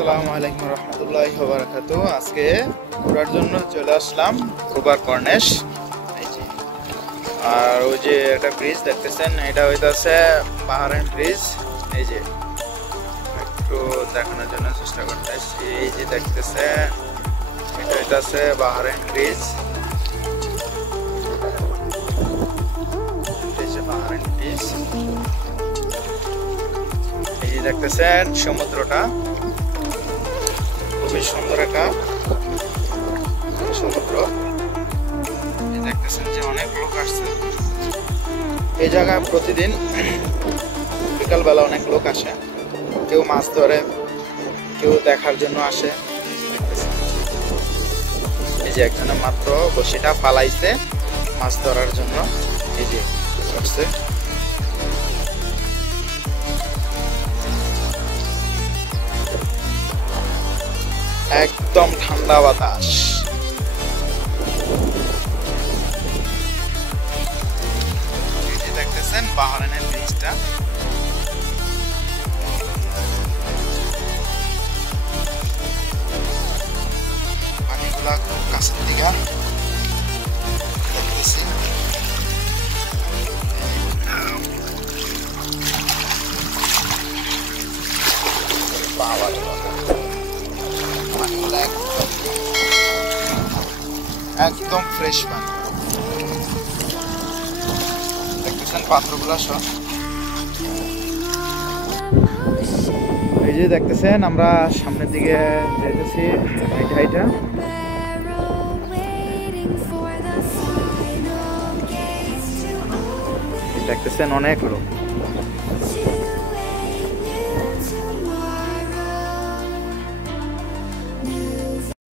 আসসালামু আলাইকুম রহমতুল্লাহি ওয়া বারাকাতুহু। আজকে ঘোরার জন্য চলে আসলাম কুবার কর্নেশ। আর ওই যে একটা ব্রিজ দেখতেছেন, এটা হইতাছে বাহরাইন ব্রিজ। এই যে একটু দেখানোর জন্য চেষ্টা করতেছি। এই যে দেখতেছে, এটা হইতাছে বাহরাইন ব্রিজ। এই যে বাহরাইন ব্রিজ, এই যে দেখতেছেন সমুদ্রটা, খুবই সুন্দর একটা সমুদ্র। দেখতেছেন যে অনেক লোক আসছে এই জায়গায়। প্রতিদিন বিকালবেলা অনেক লোক আসে, কেউ মাছ ধরে, কেউ দেখার জন্য আসে। এই যে একজনে মাত্র বসিটা পালাইছে মাছ ধরার জন্য। এই যে করছে, একদম ঠান্ডা বাতাস। দেখতেছেন বাহরাইনের ব্রিজটা, পানিগুলা খুব কাছের দিকে দেখতেছি। একদম ফ্রেশ পানি দেখতেছেন, পাথরগুলা সব। এই যে দেখতেছেন আমরা সামনের দিকে যেতেছি হাইটা। দেখতেছেন অনেক লোক।